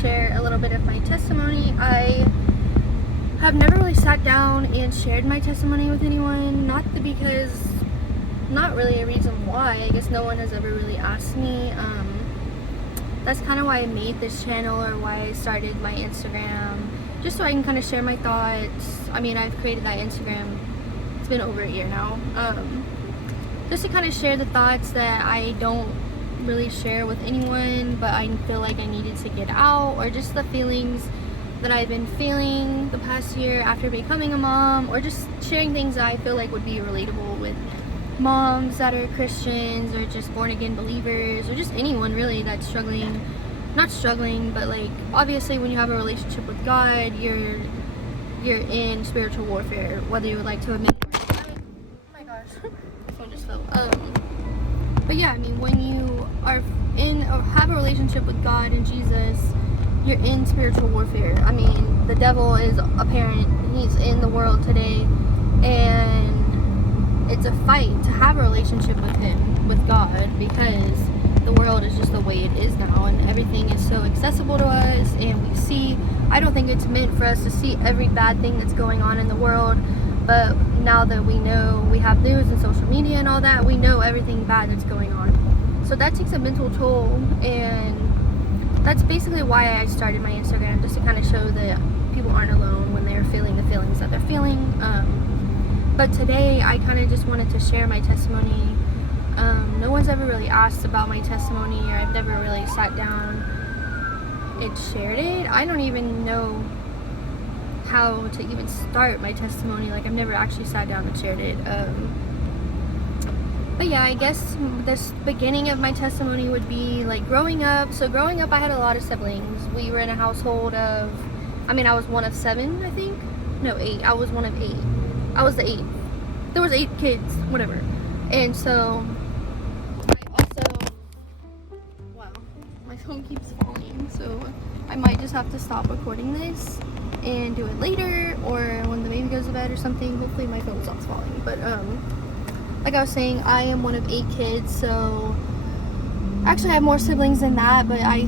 share a little bit of my testimony. I have never really sat down and shared my testimony with anyone, not really a reason why. I guess no one has ever really asked me. That's kind of why I made this channel, or why I started my Instagram, just so I can kind of share my thoughts. I mean, I've created that Instagram, it's been over a year now, just to kind of share the thoughts that I don't really share with anyone, but I feel like I needed to get out, or just the feelings that I've been feeling the past year after becoming a mom, or just sharing things that I feel like would be relatable with moms that are Christians, or just born again believers, or just anyone really that's not struggling, but like, obviously when you have a relationship with God, you're in spiritual warfare, whether you would like to admit it or not. Oh my gosh, my phone just fell. But yeah, I mean, when you are in or have a relationship with God and Jesus, you're in spiritual warfare. I mean, the devil is apparent, he's in the world today, and it's a fight to have a relationship with him, with God, because the world is just the way it is now, and everything is so accessible to us, and I don't think it's meant for us to see every bad thing that's going on in the world, but now that we know, we have news and social media and all that, we know everything bad that's going on. So that takes a mental toll, and that's basically why I started my Instagram, just to kind of show that people aren't alone when they're feeling the feelings that they're feeling. But today, I kind of just wanted to share my testimony. No one's ever really asked about my testimony, or I've never really sat down and shared it. I don't even know how to even start my testimony. Like, I've never actually sat down and shared it. But yeah, I guess this beginning of my testimony would be like growing up. So growing up, I had a lot of siblings. We were in a household of, I was one of 7, I think. No, 8. I was one of 8. I was the 8th. There was 8 kids, whatever. And so wow, my phone keeps falling. So I might just have to stop recording this and do it later, or when the baby goes to bed or something. Hopefully my phone stops falling. But like I was saying, I am one of 8 kids, so actually I have more siblings than that, but I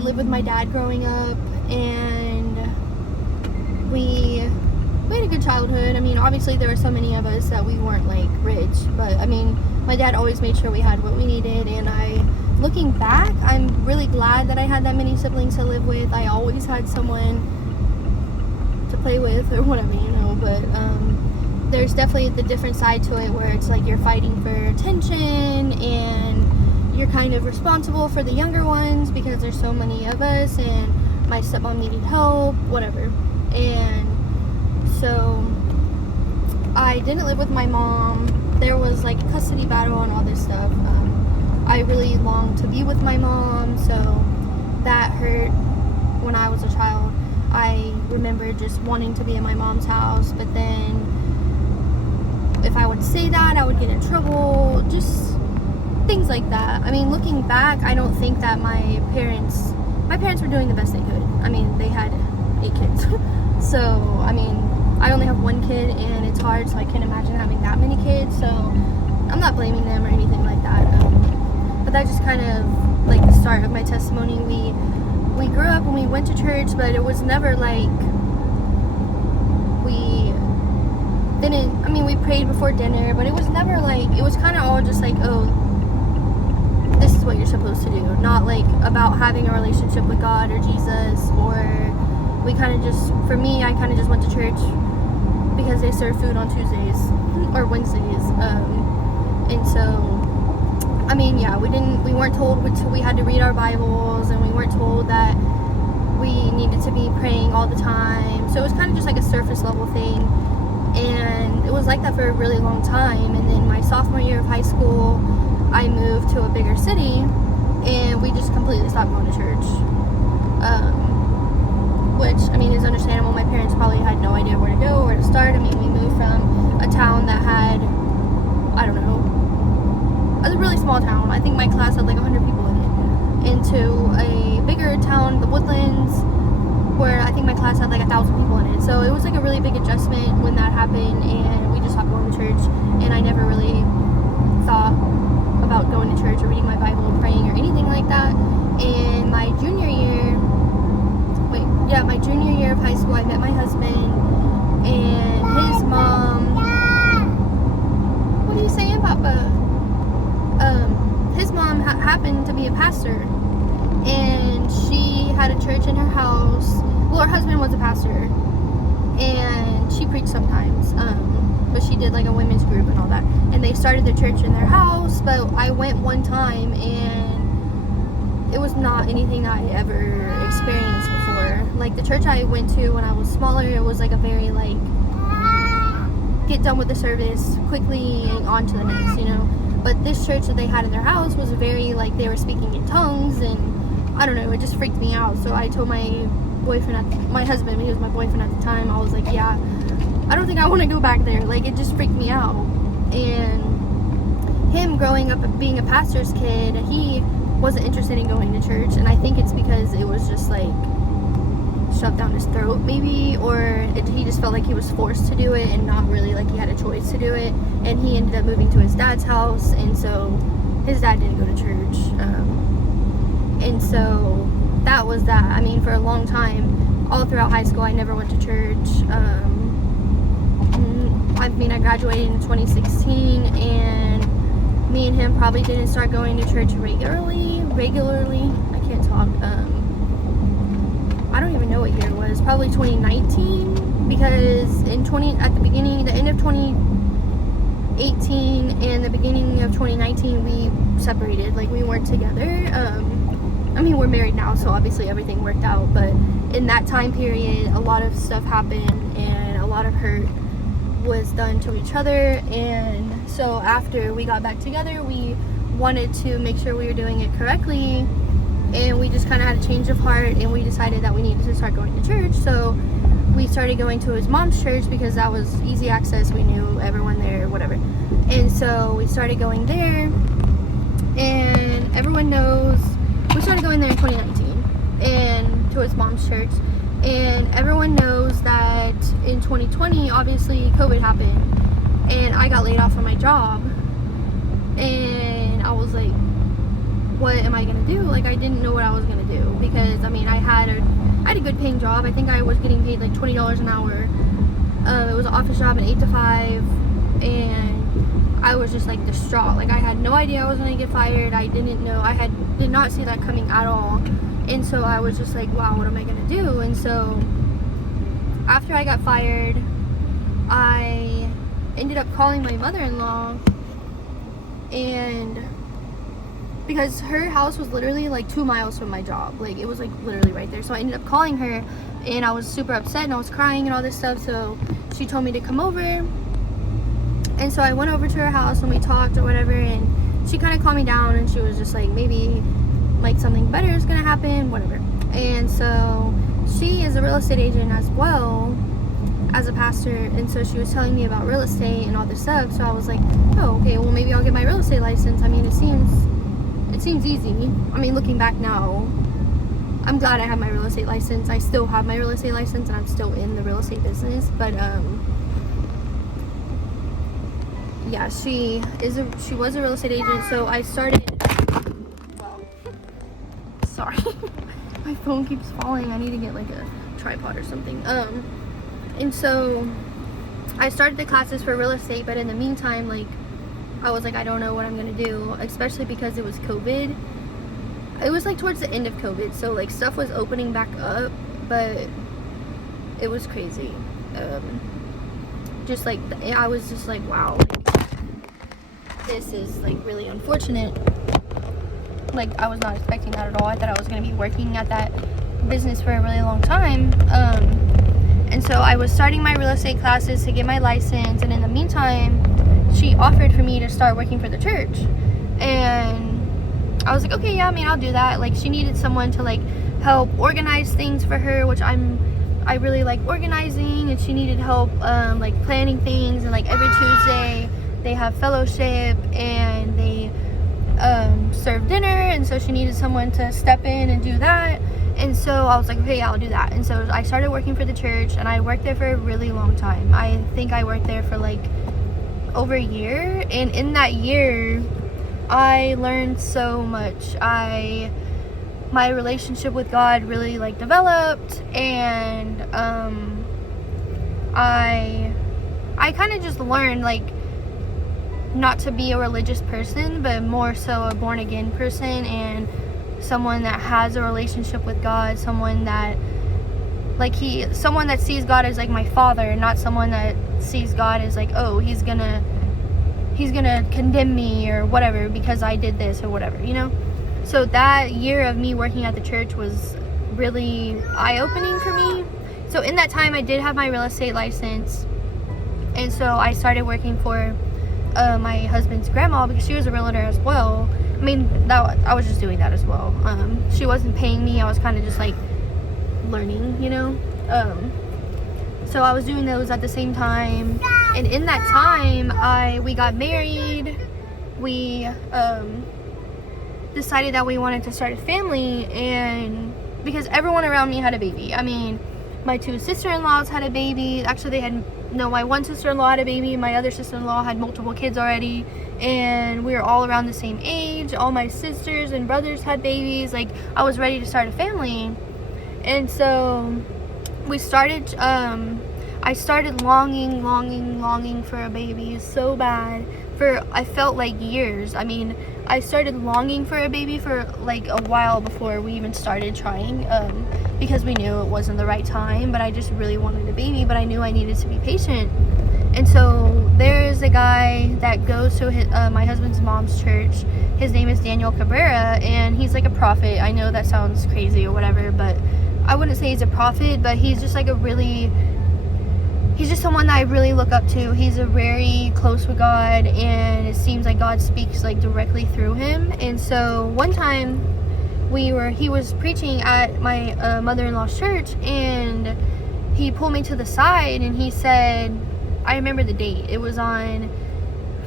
lived with my dad growing up, and we had a good childhood. I mean, obviously there were so many of us that we weren't like rich, but I mean, my dad always made sure we had what we needed, and looking back, I'm really glad that I had that many siblings to live with. I always had someone to play with or whatever, but there's definitely the different side to it, where it's like you're fighting for attention, and you're kind of responsible for the younger ones because there's so many of us, and my stepmom needed help, whatever. And so I didn't live with my mom. There was like a custody battle and all this stuff. I really longed to be with my mom, so that hurt when I was a child. I remember just wanting to be at my mom's house, but then if I would say that, I would get in trouble, just things like that. I mean, looking back, I don't think that my parents were doing the best they could. I mean, they had 8 kids. So, I mean, I only have 1 kid, and it's hard, so I can't imagine having that many kids, so I'm not blaming them or anything like that. But that's just kind of like the start of my testimony. We grew up and we went to church, but it was never like we prayed before dinner, but it was never like, it was kind of all just like, oh, this is what you're supposed to do, not like about having a relationship with God or Jesus. Or we kind of just, for me, I kind of just went to church because they serve food on Tuesdays or Wednesdays, and so I mean, yeah, we weren't told we had to read our Bibles, and we weren't told that we needed to be praying all the time. So it was kind of just like a surface level thing, and it was like that for a really long time. And then my sophomore year of high school, I moved to a bigger city, and we just completely stopped going to church, which, I mean, is understandable. My parents probably had no idea where to go or where to start. I mean, we moved from a town that had, I don't know, it was a really small town. I think my class had like 100 people in it, into a bigger town, the Woodlands, where I think my class had like 1,000 people in it. So it was like a really big adjustment when that happened, and we just stopped going to church. And I never really thought about going to church or reading my Bible, praying, or anything like that. And my junior year, a pastor, and she had a church in her house. Well, her husband was a pastor, and she preached sometimes, but she did like a women's group and all that, and they started the church in their house. But I went one time, and it was not anything that I ever experienced before. Like, the church I went to when I was smaller, it was like a very like, get done with the service quickly and on to the next, you know. But this church that they had in their house was very like, they were speaking in tongues, and I don't know, it just freaked me out. So I told my boyfriend, my husband, he was my boyfriend at the time, I was like, yeah, I don't think I want to go back there. Like, it just freaked me out. And him growing up being a pastor's kid, he wasn't interested in going to church, and I think it's because it was just like shoved down his throat maybe, or he just felt like he was forced to do it and not really like he had a choice to do it. And he ended up moving to his dad's house, and so his dad didn't go to church, and so that was that. I mean, for a long time, all throughout high school, I never went to church. I mean, I graduated in 2016, and me and him probably didn't start going to church regularly. I can't talk. I don't even know what year it was. Probably 2019, because at the end of 2018 and the beginning of 2019, we separated. Like, we weren't together. I mean, we're married now, so obviously everything worked out. But in that time period, a lot of stuff happened, and a lot of hurt was done to each other. And so after we got back together, we wanted to make sure we were doing it correctly, and we just kind of had a change of heart, and we decided that we needed to start going to church. So we started going to his mom's church because that was easy access, we knew everyone there, whatever. And so we started going there, and everyone knows we started going there in 2019 and to his mom's church. And everyone knows that in 2020, obviously, COVID happened, and I got laid off from my job. And I was like, what am I gonna do? Like, I didn't know what I was gonna do, because I mean, I had a good paying job. I think I was getting paid like $20 an hour. It was an office job, an 8 to 5, and I was just like distraught. Like, I had no idea I was gonna get fired. I didn't know. Did not see that coming at all. And so I was just like, wow, what am I gonna do? And so after I got fired, I ended up calling my mother-in-law, and because her house was literally like 2 miles from my job, like it was like literally right there. So I ended up calling her, and I was super upset, and I was crying and all this stuff. So she told me to come over, and so I went over to her house, and we talked or whatever, and she kind of calmed me down, and she was just like, maybe like something better is gonna happen, whatever. And so she is a real estate agent as well as a pastor, and so she was telling me about real estate and all this stuff. So I was like, oh, okay, well, maybe I'll get my real estate license. I mean, it seems easy. I mean, looking back now, I'm glad I have my real estate license. I still have my real estate license, and I'm still in the real estate business. But yeah, she was a real estate agent. So I started. Sorry, my phone keeps falling. I need to get like a tripod or something. And so I started the classes for real estate, but in the meantime, like, I was like, I don't know what I'm gonna do, especially because it was COVID. It was like towards the end of COVID, so like stuff was opening back up, but it was crazy. Just like, I was just like, wow, like, this is like really unfortunate. Like, I was not expecting that at all. I thought I was going to be working at that business for a really long time. And so I was starting my real estate classes to get my license, and in the meantime, she offered for me to start working for the church. And I was like, okay, yeah, I mean, I'll do that. Like, she needed someone to like help organize things for her, which I really like organizing, and she needed help like planning things. And like every Tuesday they have fellowship, and they serve dinner, and so she needed someone to step in and do that. And so I was like, okay, I'll do that. And so I started working for the church, and I worked there for a really long time. I think I worked there for like over a year, and in that year I learned so much. My relationship with God really like developed, and I kind of just learned like not to be a religious person, but more so a born again person, and someone that has a relationship with God, someone that sees God as like my father, not someone that sees God as like, oh, he's gonna condemn me or whatever because I did this or whatever, you know. So that year of me working at the church was really eye-opening for me. So in that time I did have my real estate license, and so I started working for my husband's grandma because she was a realtor as well. I mean, I was just doing that as well. She wasn't paying me. I was kind of just like learning, you know. So I was doing those at the same time, and in that time we got married. We decided that we wanted to start a family, and because everyone around me had a baby. I mean, my two sister-in-laws had a baby. Actually, my one sister-in-law had a baby. My other sister-in-law had multiple kids already, and we were all around the same age. All my sisters and brothers had babies. Like, I was ready to start a family. And so we started, I started longing for a baby so bad I felt like years. I mean, I started longing for a baby for like a while before we even started trying, because we knew it wasn't the right time, but I just really wanted a baby, but I knew I needed to be patient. And so there's a guy that goes to my husband's mom's church. His name is Daniel Cabrera, and he's like a prophet. I know that sounds crazy or whatever, but I wouldn't say he's a prophet, but he's just like he's just someone that I really look up to. He's very close with God, and it seems like God speaks like directly through him. And so one time he was preaching at my mother-in-law's church, and he pulled me to the side and he said, I remember the date. It was on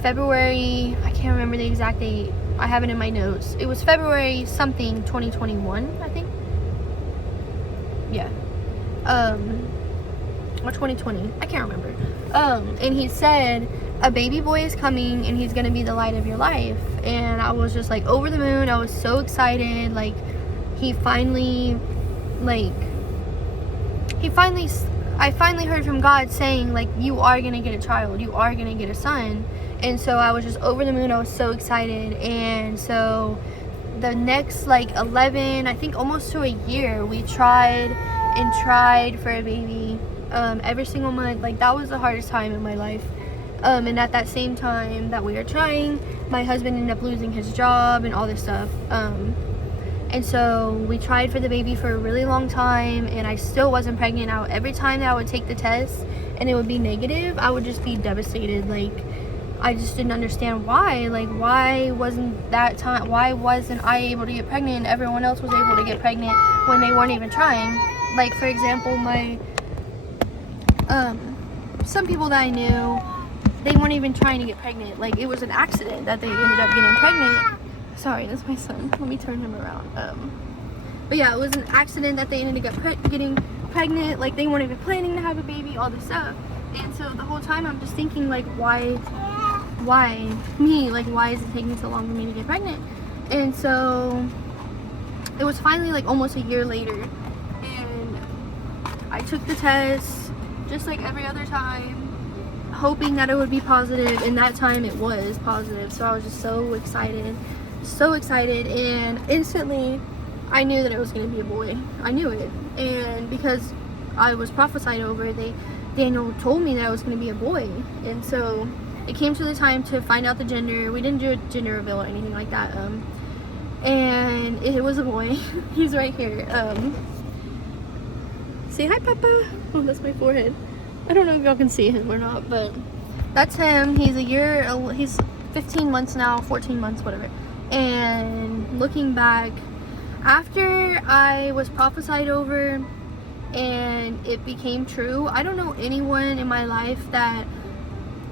February, I can't remember the exact date. I have it in my notes. It was February something 2021, I think. Yeah. Or 2020, I can't remember. And he said, a baby boy is coming and he's gonna be the light of your life. And I was just like over the moon. I was so excited. Like, I finally heard from God saying, like, you are gonna get a child, you are gonna get a son. And so I was just over the moon. I was so excited. And so the next like 11, I think almost to a year, we tried for a baby. Every single month. Like, that was the hardest time in my life. And at that same time that we were trying, my husband ended up losing his job and all this stuff. And so we tried for the baby for a really long time, and I still wasn't pregnant. Every time that I would take the test and it would be negative, I would just be devastated. Like, I just didn't understand why. Like, why wasn't I able to get pregnant and everyone else was able to get pregnant when they weren't even trying? Like, for example, some people that I knew, they weren't even trying to get pregnant. Like, it was an accident that they ended up getting pregnant. Sorry, that's my son. Let me turn him around. But yeah, it was an accident that they ended up getting pregnant. Like, they weren't even planning to have a baby, all this stuff. And so the whole time I'm just thinking, like, why me? Like, why is it taking so long for me to get pregnant? And so it was finally like almost a year later, and I took the test just like every other time, hoping that it would be positive, and that time it was positive. So I was just so excited, and instantly I knew that it was going to be a boy. I knew it, and because I was prophesied over, Daniel told me that it was going to be a boy. And so it came to the time to find out the gender. We didn't do a gender reveal or anything like that, and it was a boy. He's right here. Say hi, Papa. Oh, that's my forehead. I don't know if y'all can see him or not, but that's him. He's 15 months now, 14 months, whatever. And looking back, after I was prophesied over and it became true, I don't know anyone in my life that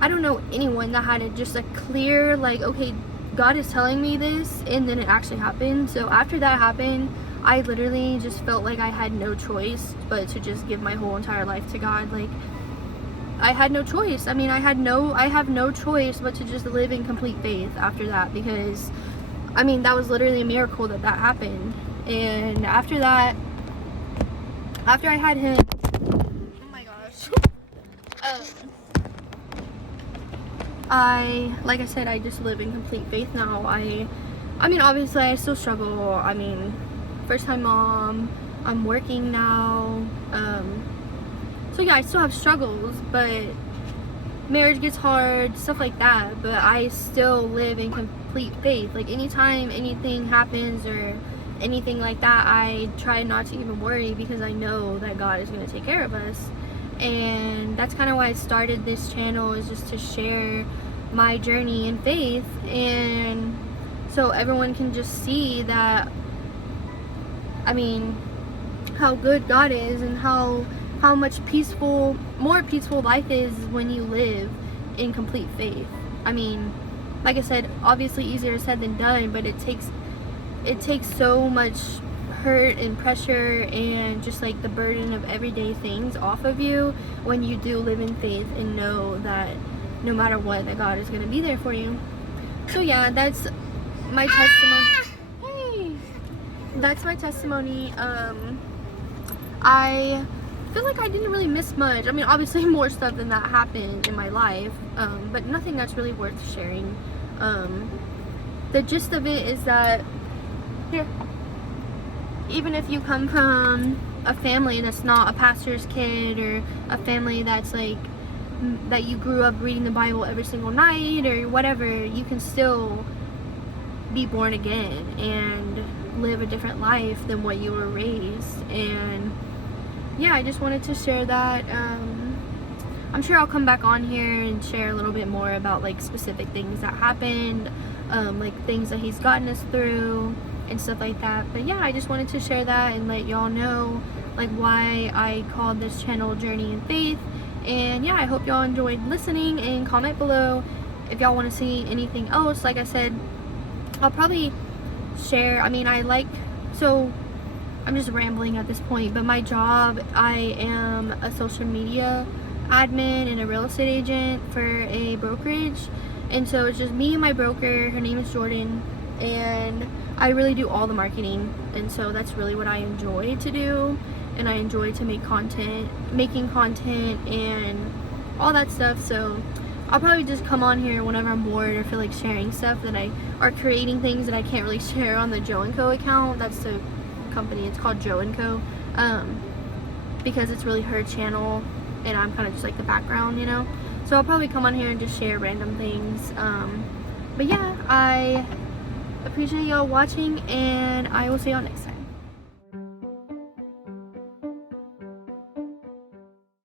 had just a clear, like, okay, God is telling me this, and then it actually happened. So after that happened, I literally just felt like I had no choice but to just give my whole entire life to God. Like, I had no choice. I mean, I have no choice but to just live in complete faith after that, because I mean, that was literally a miracle that happened. And after that, after I had him, oh my gosh, like I said, I just live in complete faith now. I mean, obviously I still struggle. I mean, first time mom, I'm working now, so yeah, I still have struggles, but marriage gets hard, stuff like that, but I still live in complete faith. Like, anytime anything happens or anything like that, I try not to even worry, because I know that God is going to take care of us. And that's kind of why I started this channel, is just to share my journey in faith, and so everyone can just see that, I mean, how good God is, and how much more peaceful life is when you live in complete faith. I mean, like I said, obviously easier said than done, but it takes so much hurt and pressure and just like the burden of everyday things off of you when you do live in faith and know that no matter what, that God is going to be there for you. So yeah, that's my testimony. Hey, that's my testimony. I feel like I didn't really miss much. I mean, obviously more stuff than that happened in my life, but nothing that's really worth sharing. The gist of it is that, here, even if you come from a family that's not a pastor's kid, or a family that's like, that you grew up reading the Bible every single night or whatever, you can still be born again and live a different life than what you were raised. And yeah, I just wanted to share that. I'm sure I'll come back on here and share a little bit more about like specific things that happened, like things that he's gotten us through and stuff like that. But yeah, I just wanted to share that and let y'all know like why I called this channel Journey in Faith. And yeah, I hope y'all enjoyed listening, and comment below if y'all want to see anything else. Like I said, I'll probably share, I mean, so I'm just rambling at this point, but my job, I am a social media admin and a real estate agent for a brokerage. And so it's just me and my broker. Her name is Jordan, and I really do all the marketing. And so that's really what I enjoy to do, and I enjoy to making content and all that stuff. So I'll probably just come on here whenever I'm bored or feel like sharing stuff or creating things that I can't really share on the Joe & Co account. That's the company, it's called Joe & Co, because it's really her channel and I'm kind of just like the background, you know. So I'll probably come on here and just share random things. But yeah, I appreciate y'all watching, and I will see y'all next time.